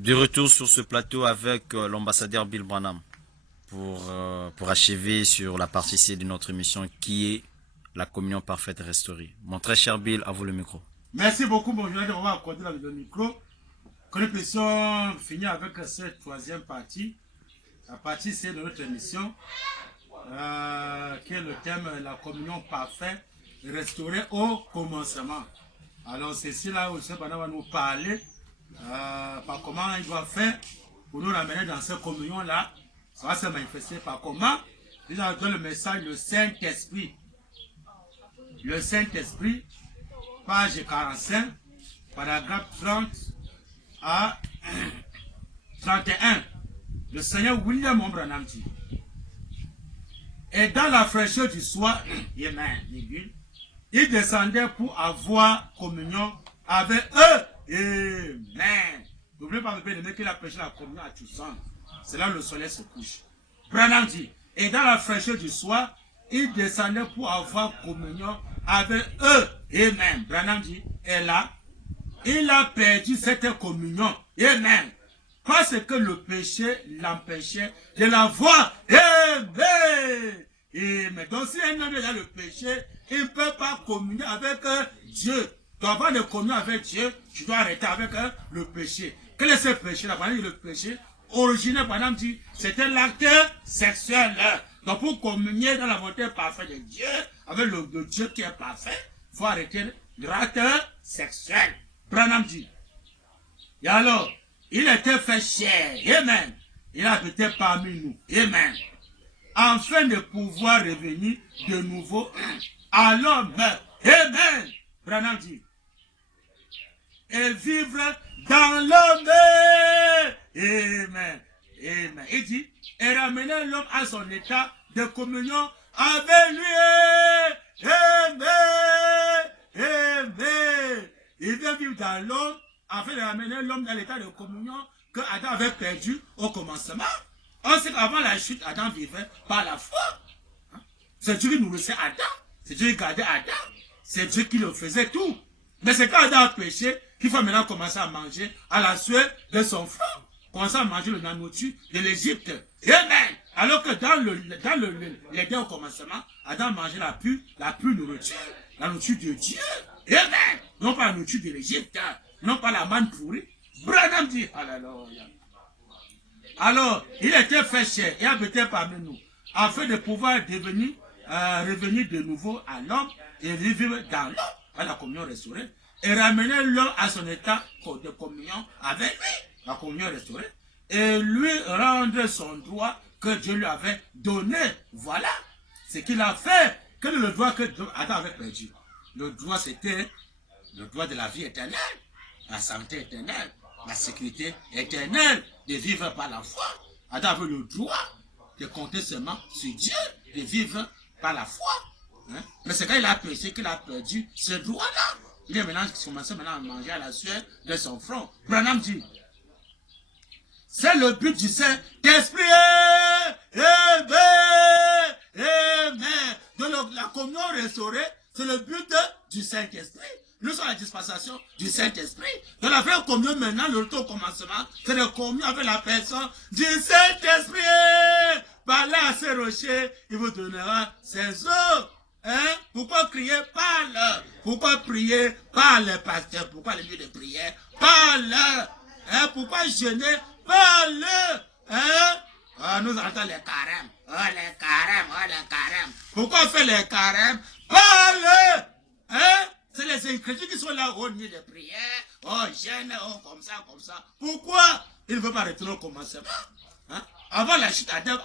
De retour sur ce plateau avec l'ambassadeur Bill Branham pour achever sur la partie C de notre émission qui est la communion parfaite et restaurée. Mon très cher Bill, à vous le micro. Merci beaucoup, mon journaliste. On va accorder le micro. Que nous puissions finir avec cette troisième partie. La partie C de notre émission, qui est le thème la communion parfaite et restaurée au commencement. Alors, c'est ici là où le Seigneur va nous parler par comment il doit faire pour nous ramener dans cette communion-là. Ça va se manifester par comment. Il donne le message, le Saint-Esprit. Le Saint-Esprit, page 45, paragraphe 30 à 31. Le Seigneur William Branham dit. Et dans la fraîcheur du soir, il descendait pour avoir communion avec eux. Amen. N'oubliez pas, mes bien qu'il a prêché la communion à tous. C'est là où le soleil se couche. Branham dit. Et dans la fraîcheur du soir, il descendait pour avoir communion avec eux. Amen. Branham dit. Et là, il a perdu cette communion. Amen. Parce que le péché l'empêchait de la voir. Amen. Amen. Donc si un homme a le péché, il ne peut pas communier avec Dieu. Donc avant de communier avec Dieu, tu dois arrêter avec le péché. Quel est ce péché-là? Le péché originel, madame dit, c'était l'acte sexuel. Donc pour communier dans la volonté parfaite de Dieu, avec le Dieu qui est parfait, il faut arrêter l'acte sexuel. Branham dit. Et alors, il était fait chair. Amen. Il habitait parmi nous. Amen. Afin de pouvoir revenir de nouveau à l'homme. Amen. Branham dit. Et vivre dans l'homme. Amen. Amen. Il dit, et ramener l'homme à son état de communion avec lui. Amen. Amen. Il vient vivre dans l'homme afin de ramener l'homme dans l'état de communion que Adam avait perdu au commencement. On sait qu'avant la chute, Adam vivait par la foi. C'est Dieu qui nourrissait Adam. C'est Dieu qui gardait Adam. C'est Dieu qui le faisait tout. Mais c'est quand Adam a péché qu'il faut maintenant commencer à manger à la sueur de son front. Commencer à manger la nourriture de l'Égypte. Amen. Alors que dans l'Éden au commencement, Adam mangeait la pure nourriture. La nourriture de Dieu. Amen. Non pas la nourriture de l'Égypte. Non pas la manne pourrie. Branham dit, alléluia. Alors, il était fait chair et habitait parmi nous, afin de pouvoir revenir de nouveau à l'homme et vivre dans l'homme, à la communion restaurée, et ramener l'homme à son état de communion avec lui, la communion restaurée, et lui rendre son droit que Dieu lui avait donné. Voilà ce qu'il a fait. Quel est le droit que Adam avait perdu? Le droit, c'était le droit de la vie éternelle, la santé éternelle, la sécurité éternelle, de vivre par la foi. Adam avait le droit de compter seulement sur Dieu, de vivre par la foi. Hein? Mais c'est quand il a péché qu'il a perdu ce droit-là. Il est maintenant commencé maintenant à manger à la sueur de son front. Branham dit, c'est le but du Saint-Esprit. Amen. Amen. Donc la communion restaurée, c'est le but du Saint-Esprit. Nous sommes à la dispensation du Saint-Esprit. Dans la vraie communion maintenant, le retour au commencement, c'est de communion avec la personne du Saint-Esprit. Parlez à ces rochers, il vous donnera ses eaux. Hein? Pourquoi crier? Parle. Pourquoi prier? Parle, pasteur. Pourquoi le lieu de prière? Parle. Hein? Pourquoi jeûner? Parle. Hein? Ah, nous entendons les carèmes. Oh, les carèmes, oh, les carèmes. Pourquoi faire les carèmes? Parle. Hein? C'est les chrétiens qui sont là au lieu de prière. Oh, jeûne, oh, comme ça, comme ça. Pourquoi il ne veut pas retourner au commencement? Hein? Avant la chute, Adam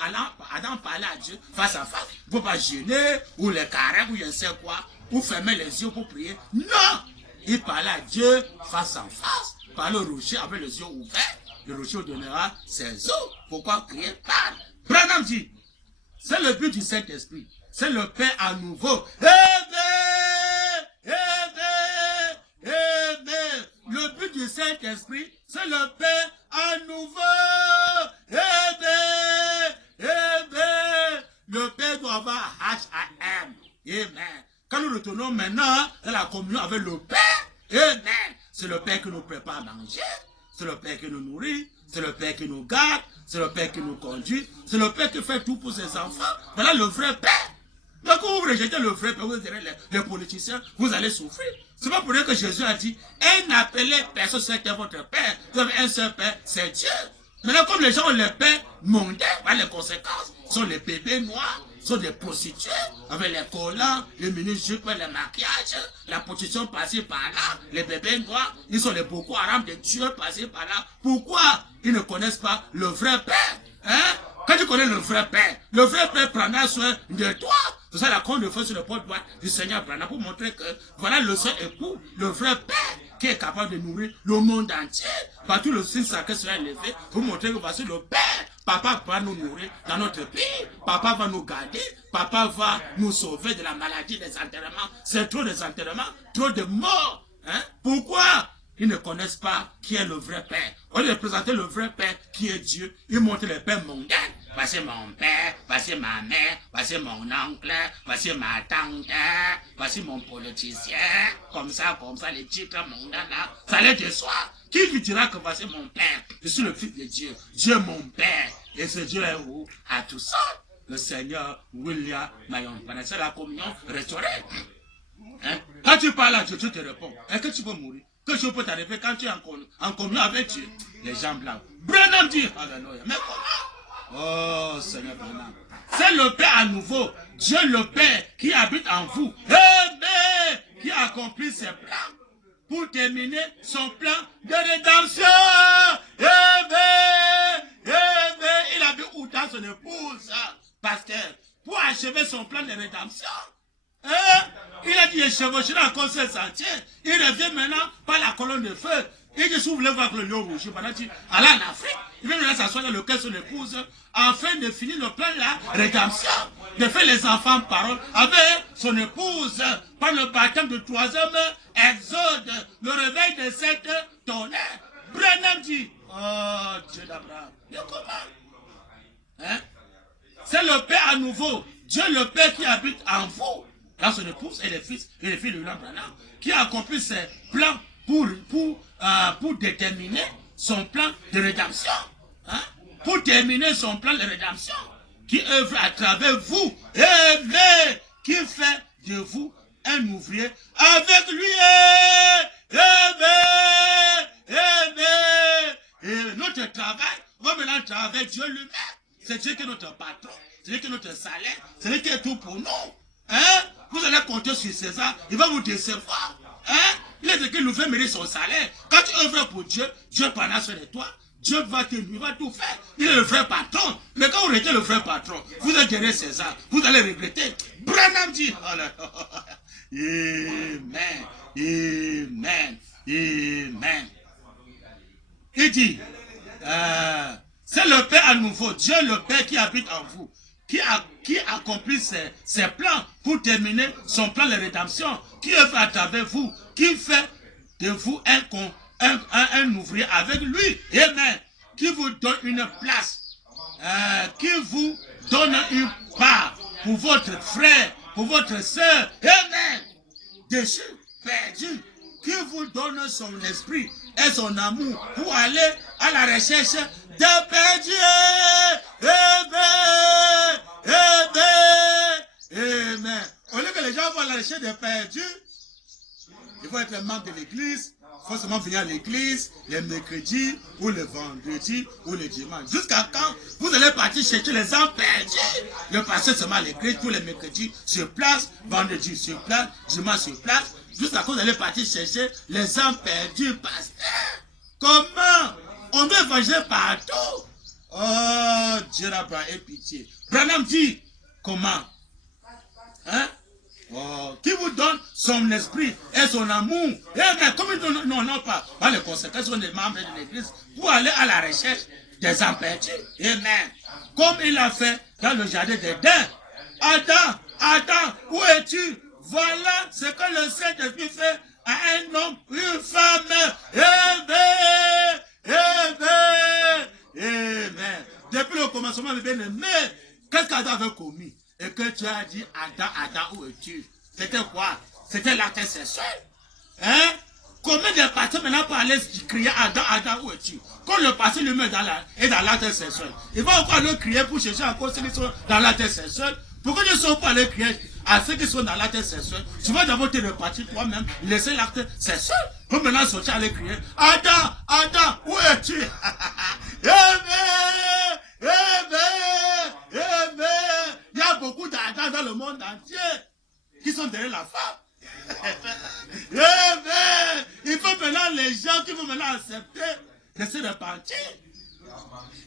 parlait à Dieu face à face. Il ne faut pas jeûner, ou les carèmes, ou je ne sais quoi, ou fermer les yeux pour prier. Non! Il parlait à Dieu face à face. Parlait au rocher avec les yeux ouverts. Le rocher donnera ses eaux. Pourquoi crier? Parle. Branham dit, c'est le but du Saint-Esprit. C'est le Père à nouveau. Amen! Amen! Amen! Le but du Saint-Esprit, c'est le Père à nouveau. Amen! Amen! Le Père doit avoir H-A-M. Amen. Quand nous retournons maintenant dans la communion avec le Père, Amen. C'est le Père qui nous prépare à manger. c'est le Père qui nous nourrit, c'est le Père qui nous garde, c'est le Père qui nous conduit, c'est le Père qui fait tout pour ses enfants. Voilà le vrai Père. Donc quand vous rejetez le vrai Père, vous direz les politiciens, vous allez souffrir. C'est pas pour rien que Jésus a dit, et n'appelez personne, c'est votre Père. Vous avez un seul Père, c'est Dieu. Maintenant, comme les gens ont les pères mondains, les conséquences sont les bébés noirs, sont des prostituées, avec les collants, les mini-jupes, les maquillages, la prostitution passée par là, les bébés noirs, ils sont les Boko Haram, des tueurs passés par là. Pourquoi ils ne connaissent pas le vrai Père? Hein? Quand tu connais le vrai Père prendra soin de toi. C'est ça la compte de feu sur le porte-boîte du Seigneur prendra pour montrer que voilà le seul époux, le vrai Père, qui est capable de nourrir le monde entier. Partout le signe sacré sera élevé pour montrer que voici le Père. Papa va nous nourrir dans notre pays. Papa va nous garder. Papa va nous sauver de la maladie des enterrements. C'est trop des enterrements, trop de morts. Hein? Pourquoi ils ne connaissent pas qui est le vrai Père? Au lieu de présenter le vrai Père qui est Dieu, ils montrent les pères mondains. Voici mon père, voici ma mère, voici mon oncle, voici ma tante, voici mon politicien. Comme ça, les titres mondains là, ça les déçoit. Qui lui dira que voici mon père? Je suis le fils de Dieu. Dieu mon père. Et ce Dieu est où? À tout ça. Le Seigneur William Mayon. C'est la communion restaurée. Hein? Quand tu parles à Dieu, tu te réponds. Est-ce que tu peux mourir? Que je peux t'arriver quand tu es en communion avec Dieu? Les gens blancs. Branham dit, alléluia. Mais comment? Oh Seigneur Branham. C'est le Père à nouveau. Dieu le Père qui habite en vous. Amen. Qui accomplit ses plans pour terminer son plan de rédemption. Amen. Amen. Il a vu où dans son épouse, pasteur, pour achever son plan de rédemption. Il a dit, je chevaucherai encore ce sentier. Il revient maintenant par la colonne de feu. Il dit, si vous voulez voir que le lion rouge, il dit, allez en Afrique. Il vient maintenant s'asseoir dans le cœur de son épouse, afin de finir le plan de la rédemption, de faire les enfants parole avec son épouse, par le baptême de 3e exode, le réveil de cette tonnerre. Branham dit, oh Dieu d'Abraham, mais comment? Hein? C'est le Père à nouveau, Dieu le Père qui habite en vous, dans son épouse et les fils de William Branham, qui a accompli ses plans pour déterminer son plan de rédemption. Hein? Pour terminer son plan de rédemption, qui œuvre à travers vous, et qui fait de vous un ouvrier avec lui. Et notre travail va maintenant travailler Dieu lui-même. C'est Dieu qui est notre patron, c'est Dieu qui est notre salaire, c'est Dieu qui est tout pour nous. Hein? Vous allez compter sur César, il va vous décevoir. Hein? Il est écrit, nous fait mériter son salaire. Quand tu œuvres pour Dieu, Dieu prendra soin de toi. Dieu va te nuire, va tout faire. Il est le vrai patron. Mais quand vous rejetez le vrai patron, vous êtes derrière César, vous allez regretter. Branham dit, Amen, Amen, Amen. Il dit, c'est le Père à nouveau, Dieu le Père qui habite en vous, qui accomplit ses plans pour terminer son plan de rédemption, qui œuvre à travers vous, qui fait de vous un ouvrier avec lui, amen, qui vous donne une place, qui vous donne une part pour votre frère, pour votre soeur, amen, déchu, perdu, qui vous donne son esprit et son amour pour aller à la recherche des perdus, amen, amen, amen. Au lieu que les gens vont à la recherche des perdus, il faut être membre de l'église, il faut seulement venir à l'église les mercredis ou le vendredi ou le dimanche. Jusqu'à quand vous allez partir chercher les gens perdus? Le pasteur seulement à l'église tous les mercredis sur place, vendredi sur place, dimanche sur place. Jusqu'à quand vous allez partir chercher les gens perdus, pasteur? Comment? On doit évangéliser partout. Oh, Dieu ait pitié. Branham dit, comment? Hein? Oh, qui vous donne son esprit et son amour. Et bien, comme ils n'ont pas les conséquences sont des membres de l'église pour aller à la recherche des âmes perdues. Amen. Comme il a fait dans le jardin d'Éden. Adam, Adam, où es-tu? Voilà ce que le Saint-Esprit fait à un homme, une femme. Amen. Amen. Amen. Depuis le commencement, mes bien-aimés, qu'est-ce qu'Adam avait commis? Et que tu as dit, Adam, Adam, où es-tu? C'était quoi? C'était l'acte sexuel. Hein? Combien de pasteurs maintenant pour aller crier Adam, Adam, où es-tu? Quand le pasteur lui-même est dans l'intercession, il va encore le crier pour chercher encore ceux qui sont dans l'intercession. Pourquoi ne sont pas aller crier à ceux qui sont dans l'intercession? Tu vas d'abord te repartir toi-même, laisser l'intercession. Pour maintenant sortir aller crier Adam, Adam, où es-tu? Il y a beaucoup d'Adam dans le monde entier qui sont derrière la femme. Il faut maintenant les gens qui vont maintenant accepter de se repentir.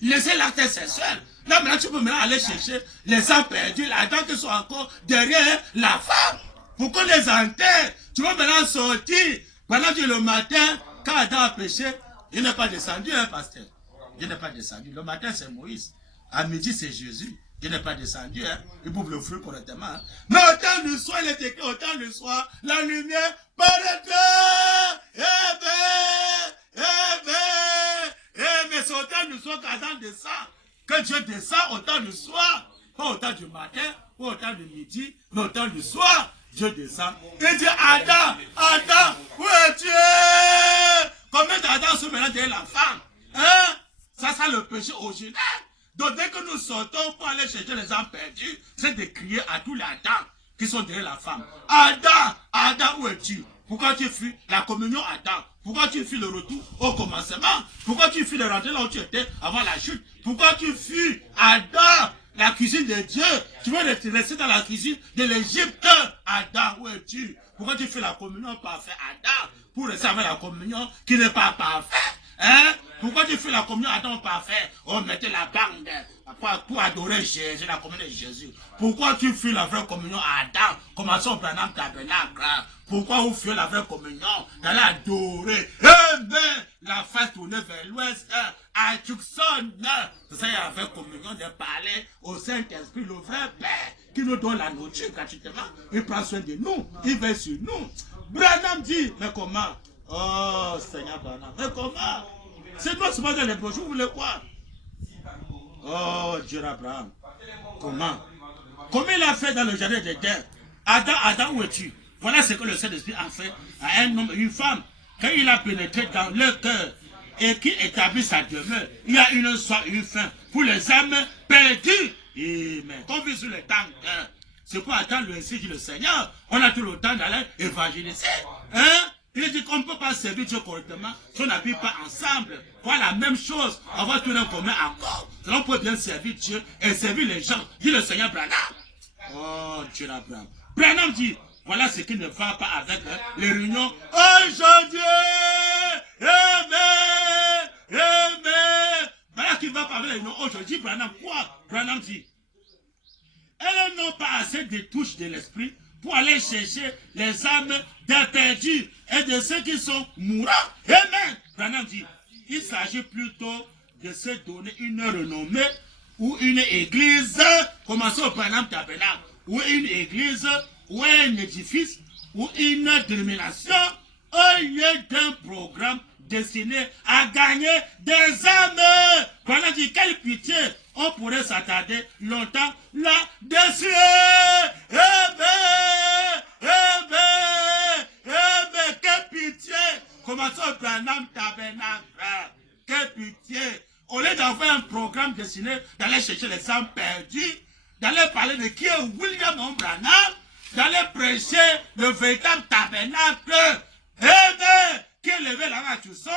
Laisser l'acte sexuel. Là maintenant tu peux maintenant aller chercher les âmes perdues, les gens qui sont encore derrière la femme. Pour qu'on les enterre. Tu vas maintenant sortir. Pendant que le matin, quand Adam a péché, il n'est pas descendu, hein, pasteur. Il n'est pas descendu. Le matin c'est Moïse. À midi c'est Jésus. Il n'est pas descendu, hein. Il bouffe le fruit correctement. Hein. Mais au temps du soir, il est écrit, au temps du soir, la lumière paraîtra. Mais c'est au temps du soir qu'Adam descend. Que Dieu descend au temps du soir. Pas au temps du matin, pas au temps du midi, mais au temps du soir. Dieu descend. Il dit, Adam, Adam, où es-tu? Combien d'Adam sont maintenant derrière la femme? Hein? Ça, c'est le péché originel. Donc dès que nous sortons pour aller chercher les âmes perdues, c'est de crier à tous les Adam qui sont derrière la femme. Adam, Adam, où es-tu? Pourquoi tu fuis la communion Adam? Pourquoi tu fuis le retour au commencement? Pourquoi tu fuis le rentrer là où tu étais avant la chute? Pourquoi tu fuis Adam, la cuisine de Dieu? Tu veux rester dans la cuisine de l'Égypte? Adam, où es-tu? Pourquoi tu fais la communion parfaite Adam? Pour rester avec la communion qui n'est pas parfaite. Hein? Pourquoi tu fais la communion à ton parfait? On mettait la bande pour adorer Jésus, la communion de Jésus. Pourquoi tu fais la vraie communion à Adam? Commençons par exemple tabernacle. Pourquoi vous faites la vraie communion? D'aller adorer. La face tournée vers l'ouest. À Tucson. C'est ça, il y a la vraie communion de parler au Saint-Esprit, le vrai Père, qui nous donne la nourriture gratuitement. Il prend soin de nous. Il veille sur nous. Branham dit, mais comment? Oh, Seigneur Branham. Mais comment? C'est toi ce matin les projets, vous voulez quoi? Oh, Dieu Abraham. Comment? Comment il a fait dans le jardin d'Éden? Adam, Adam, où es-tu? Voilà ce que le Saint-Esprit a fait à un homme et une femme. Quand il a pénétré dans leur cœur et qui établit sa demeure, il y a une soif et une faim pour les âmes perdues. Amen. Qu'on vit sur le temps. C'est pour attendre le ainsi dit le Seigneur. On a tout le temps d'aller évangéliser. Hein? Il dit qu'on ne peut pas servir Dieu correctement si on n'habille pas ensemble. Voilà la même chose. Avoir tout un commun encore. On peut bien servir Dieu et servir les gens. Dit le Seigneur Branham. Oh, Dieu Abraham. Branham dit, voilà ce qui ne va pas avec les réunions aujourd'hui. Amen. Amen. Voilà qui ne va pas avec les réunions aujourd'hui. Branham, quoi? Branham dit, elles n'ont pas assez de touches de l'esprit pour aller chercher les âmes des perdus et de ceux qui sont mourants. Amen. Branham dit, il s'agit plutôt de se donner une renommée ou une église, commençons au Branham Tabernacle, ou une église, ou un édifice, ou une dénomination, au lieu d'un programme destiné à gagner des âmes. Branham dit, quelle pitié, on pourrait s'attarder longtemps là-dessus. Quelle pitié. Commençons au Branham Tabernacle. Quelle pitié. Au lieu d'avoir un programme destiné d'aller chercher les âmes perdues, d'aller parler de qui est William Branham, d'aller prêcher le véritable tabernacle. Qui est levé là-bas à Tucson.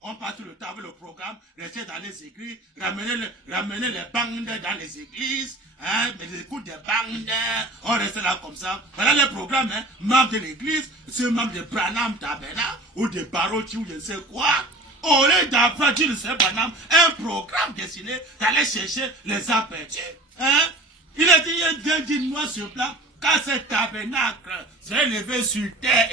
On passe tout le temps avec le programme, rester dans les églises, ramener les bandes dans les églises, hein, les écoutes des bandes, on reste là comme ça. Voilà le programme, hein, membre de l'église, c'est membre de Branham Tabernacle, ou de Barochi, ou je ne sais quoi. Au lieu d'apprendre le Seigneur Branham, un programme destiné d'aller chercher les âmes perdues. Hein. Il a dit, il y a bien dit noir sur blanc, quand ce tabernacle sera élevé sur terre,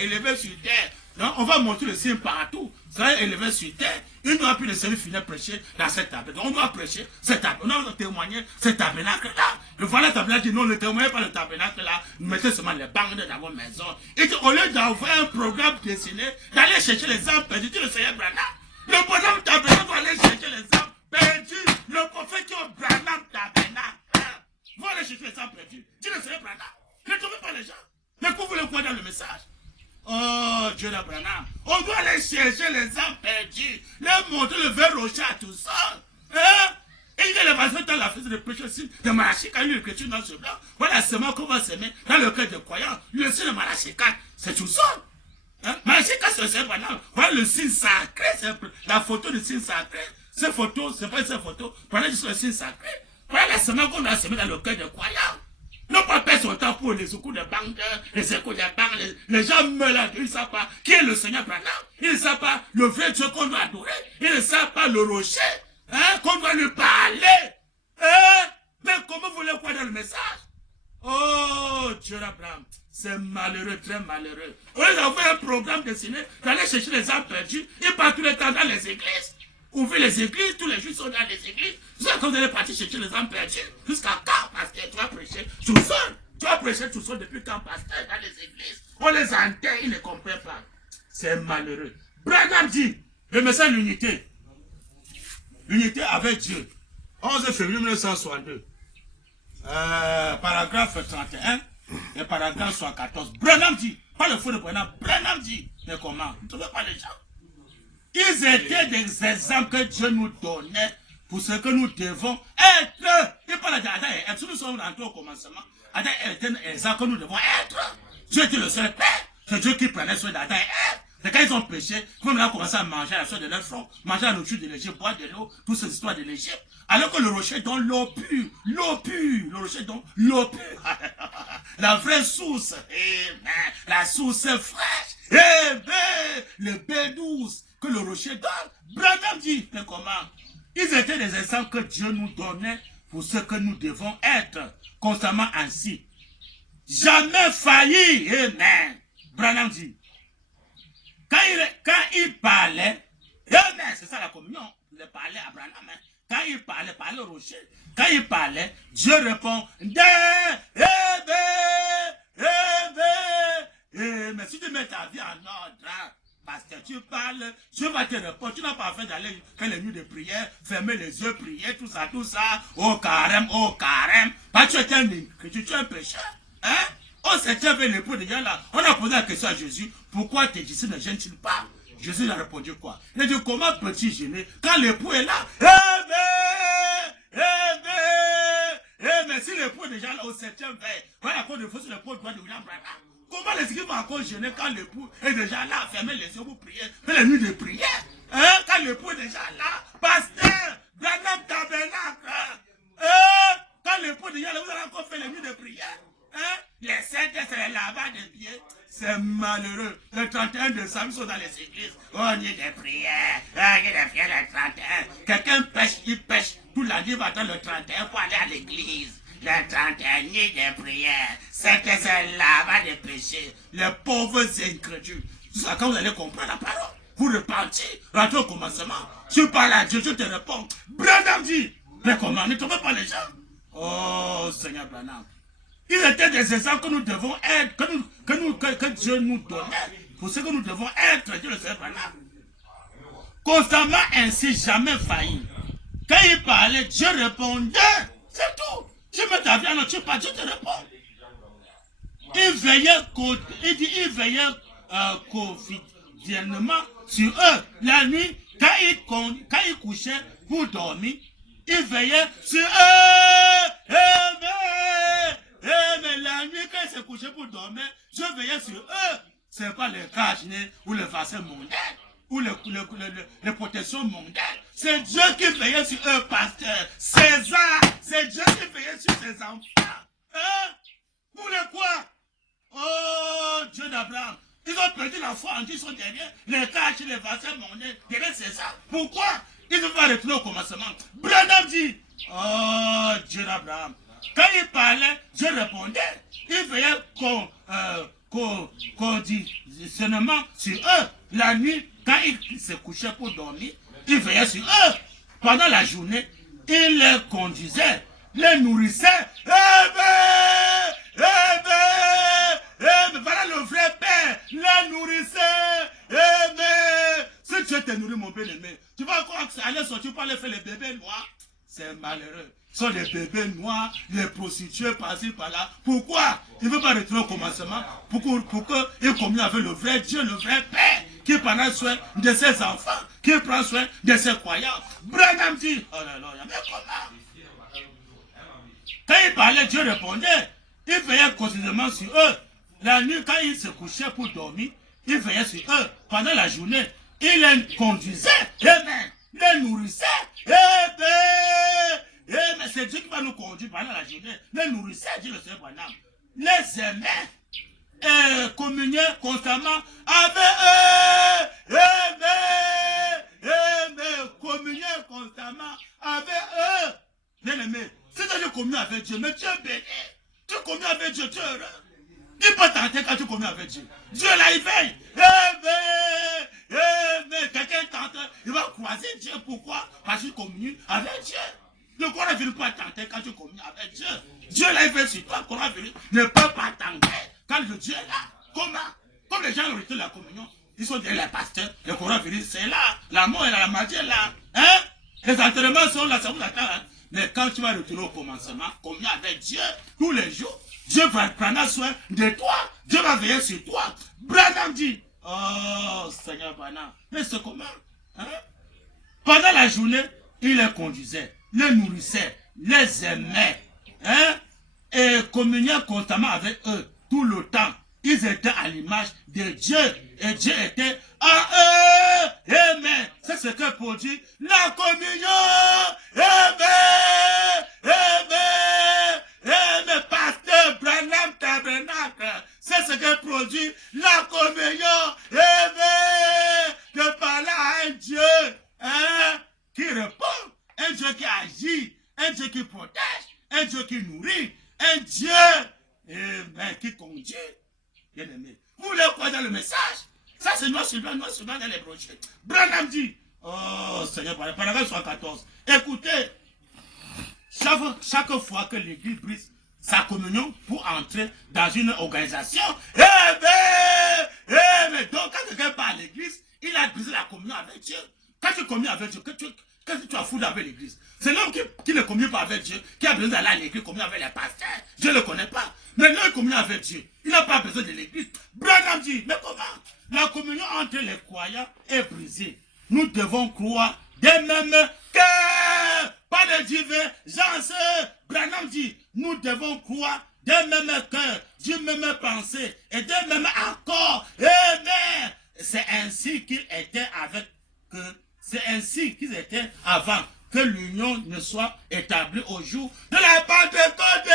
donc, on va montrer le signe partout. Ça va élevé sur terre. Il n'y aura plus de service final prêcher dans cette tabernacle. On doit prêcher cette tabernacle. On doit témoigner cette tabernacle-là. Le voilà tabernacle dit non, ne témoignez pas le tabernacle-là. Mettez seulement les bandes dans vos maisons. Et au lieu d'avoir un programme destiné d'aller chercher les âmes perdues, dit le Seigneur Branham. Le bonhomme tabernacle va aller chercher les âmes perdues. Le prophète qui est au Branham tabernacle va aller chercher les âmes perdues. Dit le Seigneur Branham. Ne trouvez pas les gens. Mais vous voulez quoi dans le message? Oh, Dieu d'Abraham. On doit doit aller chercher les âmes perdues, leur montrer le vrai rocher à tout ça. Hein? Et il y a les vases dans la fête de péché aussi, de Malachika, lui, l'écriture dans ce blanc. Voilà la semence qu'on va semer dans le cœur des croyants. Le signe de Malachika, c'est tout ça. Hein? Malachika, c'est banal. Voilà le signe sacré, c'est la photo du signe sacré. Ces photos, c'est pas ces photos, voilà juste le signe sacré. Voilà la semence qu'on doit semer dans le cœur des croyants. Non pas perdre son temps pour les coups de banque, les échos des banques, les gens meurent là, ils ne savent pas qui est le Seigneur Branham, ils ne savent pas le vrai Dieu qu'on doit adorer, ils ne savent pas le rocher, hein, qu'on doit lui parler. Hein? Mais comment vous voulez quoi dans le message? Oh, Dieu Abraham, c'est malheureux, très malheureux. On a fait un programme destiné d'aller chercher les âmes perdues, ils partent tout le temps dans les églises. Ouvrez les églises, tous les jours sont dans les églises. Quand vous allez partir chercher les âmes perdues, jusqu'à quand, pasteur, tu vas prêcher tout seul. Tu vas prêcher tout seul depuis quand, pasteur, dans les églises. On les enterre, ils ne comprennent pas. C'est malheureux. Branham dit, le message de l'unité. L'unité avec Dieu. 11 février 1962. Paragraphe 31 et paragraphe 74. Branham dit, pas le faux de Branham, Branham dit, mais comment? Vous ne trouvez pas les gens? Ils étaient des exemples que Dieu nous donnait pour ce que nous devons être. Il parle d'Adam et Ève. Nous sommes rentrés au commencement. Adam était un exemple que nous devons être. Dieu était le seul Père. C'est Dieu qui prenait soin d'Adam et Ève. Et quand ils ont péché, comme ils ont commencé à manger à la sueur de leur front, manger la nourriture de l'Égypte, boire de l'eau, toutes ces histoires de l'Égypte. Alors que le rocher donne l'eau pure, le rocher donne l'eau pure. La vraie source, la source fraîche, le B12 que le rocher donne. Branham dit, mais comment? Ils étaient des exemples que Dieu nous donnait pour ce que nous devons être constamment ainsi. Jamais failli, amen. Branham dit. Quand il parlait, c'est ça la communion, il parlait à Branham. Quand il parlait au rocher, quand il parlait, Dieu répond, mais si tu mets ta vie en ordre, parce que tu parles, Dieu va te répondre. Tu n'as pas fait d'aller faire les nuits de prière, fermer les yeux, prier, tout ça, au carême, Parce que tu es un pécheur, hein? On s'est avec l'époux de là. On a posé la question à Jésus, pourquoi tes disciples ne gênent-ils pas? Jésus a répondu quoi? Il a dit, comment peux-tu gêner quand l'époux est là? Mais si l'époux est déjà là au 7e veille, voilà qu'on ne faut sur le pot de doigt de William Branham. Comment les équipes vont encore gêner quand l'époux est déjà là, fermer les yeux pour prier, faire les nuits de prière? Hein? Quand l'époux est déjà là, pasteur, Branham tabernacle. Quand l'époux est déjà là, vous allez encore faire les nuits de prière? Hein? Les 7 c'est le lavage des pieds. C'est malheureux. Le 31 décembre, ils sont dans les églises. Oh, nuit de prière. Nuit de prière le 31. Quelqu'un pêche, il pêche. Tout la nuit va attendre le 31 pour aller à l'église. Le 31, nuit de prière. C'est le lavage des péchés. Les pauvres incrédules. C'est ça, quand vous allez comprendre la parole, vous repentez, rentrez au commencement. Tu parles à Dieu, je te réponds. Branham dit, mais comment? Ne trouvez pas les gens? Oh, Seigneur Branham. Ils étaient des exemples que nous devons être, que Dieu nous donnait, pour ce que nous devons être, Dieu le Seigneur Branham. Constamment ainsi, jamais failli. Quand il parlait, Dieu répondait, c'est tout. Tu mets ta vie en entier, pas Dieu te répond. Il veillait quotidiennement sur eux. La nuit, quand il couchait pour dormir, il veillait sur eux. Mais la nuit, quand il se couchait pour dormir, je veillais sur eux. Ce n'est pas les cages ou les vaccins mondains ou les protections mondaines. C'est Dieu qui veillait sur eux, pasteur. César, c'est Dieu qui veillait sur ses enfants. Hein? Pour les quoi? Oh, Dieu d'Abraham. Ils ont perdu la foi en Dieu, ils sont derrière les cages, les vaccins mondains. Derrière César. Pourquoi? Ils ne vont pas retourner au commencement. Branham dit, oh, Dieu d'Abraham. Quand il parlait, je répondais. Il veillait conditionnement sur eux. La nuit, quand il se couchait pour dormir, il veillait sur eux. Pendant la journée, il les conduisait, les nourrissait. Voilà le vrai Père, les nourrissait. Si Dieu te nourrit, mon bien-aimé, tu vas encore aller sortir pour aller faire les bébés noirs. C'est malheureux. Ce sont les bébés noirs, les prostituées par-ci, par-là. Pourquoi? Il ne veut pas retourner au commencement. Pour qu'ils communient avec le vrai Dieu, le vrai Père. qui prend soin de ses enfants, qui prend soin de ses croyants. Branham dit, oh là là, mais comment? Quand il parlait, Dieu répondait. Il veillait quotidiennement sur eux. La nuit, quand ils se couchaient pour dormir, il veillait sur eux. Pendant la journée, il les conduisait. Amen. Les nourrissait. Amen. Amen. C'est Dieu qui va nous conduire pendant la journée. Les nourrissait, dit le Seigneur Branham. Les aimait. Et communiait constamment avec eux. Amen. Amen. Communiait constamment avec eux. Bien aimé. C'est que tu communies avec Dieu, mais tu es béni. Tu communies avec Dieu, tu es heureux. Il peut tenter quand tu communies avec Dieu. Dieu là, il veille. Amen. Amen. Quelqu'un tente, il va croiser Dieu. Pourquoi? Parce qu'il communie avec Dieu. Le coronavirus ne peut pas tenter quand tu communies avec Dieu. Dieu là, il veille sur toi. Le coronavirus ne peut pas tenter quand le Dieu est là. Comment? Comme les gens ont reçu la communion, ils sont derrière les pasteurs. Le coronavirus, c'est là. La mort est là, la magie est là. Hein? Les enterrements sont là, ça vous attend. Hein? Mais quand tu vas retourner au commencement, communier avec Dieu tous les jours, Dieu va prendre soin de toi. Dieu va veiller sur toi. Branham dit, oh Seigneur Branham, mais c'est comment? Hein? Pendant la journée, il les conduisait, les nourrissait, les aimait. Hein? Et communiait constamment avec eux tout le temps. Ils étaient à l'image de Dieu. Et Dieu était en eux. Amen. C'est ce que produit la communion. Amen. Amen. Amen. Pasteur Branham Tabernacle. C'est ce que produit la communion. Amen. De parler à un Dieu qui répond. Un Dieu qui agit. Un Dieu qui protège. Un Dieu qui nourrit. Un Dieu qui conduit. Bien aimé. Vous voulez quoi dans le message? Ça c'est noir sur blanc dans les brochures. Branham dit, oh Seigneur, paragraphe 114. Écoutez, chaque fois que l'église brise sa communion pour entrer dans une organisation, donc quand quelqu'un part à l'église, il a brisé la communion avec Dieu. Quand tu communies avec Dieu, qu'est-ce que tu as foutu avec l'église? C'est l'homme qui ne communie pas avec Dieu, qui a besoin d'aller à l'église, communier avec les pasteurs. Dieu ne le connaît pas. Mais l'homme communie avec Dieu. Il n'a pas besoin de l'église. Branham dit, mais comment? La communion entre les croyants est brisée. Nous devons croire des mêmes cœurs. Pas de divergence. Branham dit, nous devons croire des mêmes cœurs, d'une même pensée et des mêmes accords. Amen. C'est ainsi qu'ils étaient c'est ainsi qu'ils étaient avant que l'union ne soit établie au jour de la Pentecôte.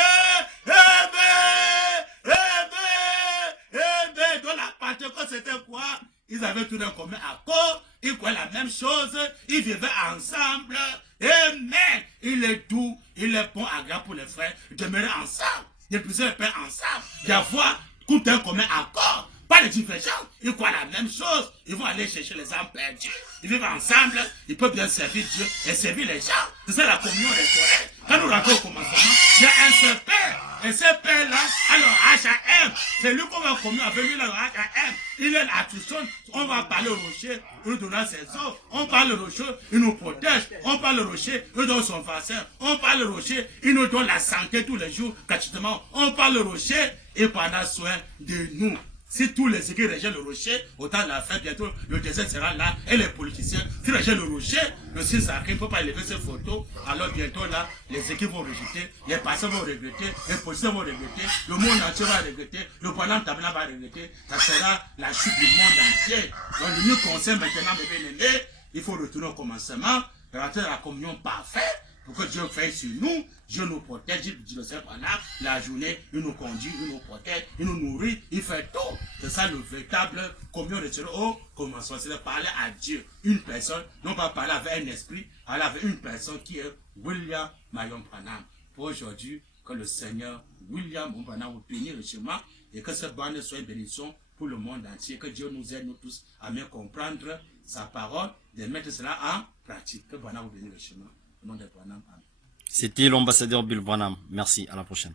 Amen. Amen. Amen. Dans la Pentecôte, c'était quoi? Ils avaient tout un commun accord, ils croyaient la même chose, ils vivaient ensemble. Amen. Il est doux, il est bon, agréable pour les frères, demeurer ensemble, de plusieurs pères ensemble, d'avoir tout un commun accord. Pas de divergence, ils croient la même chose, ils vont aller chercher les âmes perdues, ils vivent ensemble, ils peuvent bien servir Dieu et servir les gens. C'est ça la communion restaurée. Quand nous rentrons au commencement, il y a un seul Père, et ce Père-là, alors H.A.M., c'est lui qu'on va communier avec lui, alors H.A.M., il est la personne, on va parler au rocher, il nous donnera ses eaux, on parle au rocher, il nous protège, on parle au rocher, il nous donne son vaccin, on parle au rocher, il nous donne la santé tous les jours, gratuitement, on parle au rocher, et prendra soin de nous. Si tous les équipes rejettent le rocher, autant de la fin, bientôt le désert sera là, et les politiciens, s'ils rejettent le rocher, le ciel sacré ne peut pas élever ses photos, alors bientôt là, les équipes vont rejeter, les patients vont regretter, les politiciens vont regretter, le monde entier va regretter, le Branham Tabernacle va regretter, ça sera la chute du monde entier. Donc le nous conseil maintenant, mes bien-aimés, il faut retourner au commencement, rentrer dans la communion parfaite, pour que Dieu veille sur nous, Dieu nous protège, dit le Seigneur pendant la journée, il nous conduit, il nous protège, il nous nourrit, il fait tout. C'est ça le véritable communion de au commencement, c'est de parler à Dieu, une personne, non pas parler avec un esprit, parler avec une personne qui est William Marion Branham. Pour aujourd'hui, que le Seigneur William Branham vous bénisse richement et que cette bande soit une bénédiction pour le monde entier, que Dieu nous aide nous tous à mieux comprendre sa parole, de mettre cela en pratique. Que Branham vous bénisse richement. C'était l'ambassadeur Bill Branham. Merci, à la prochaine.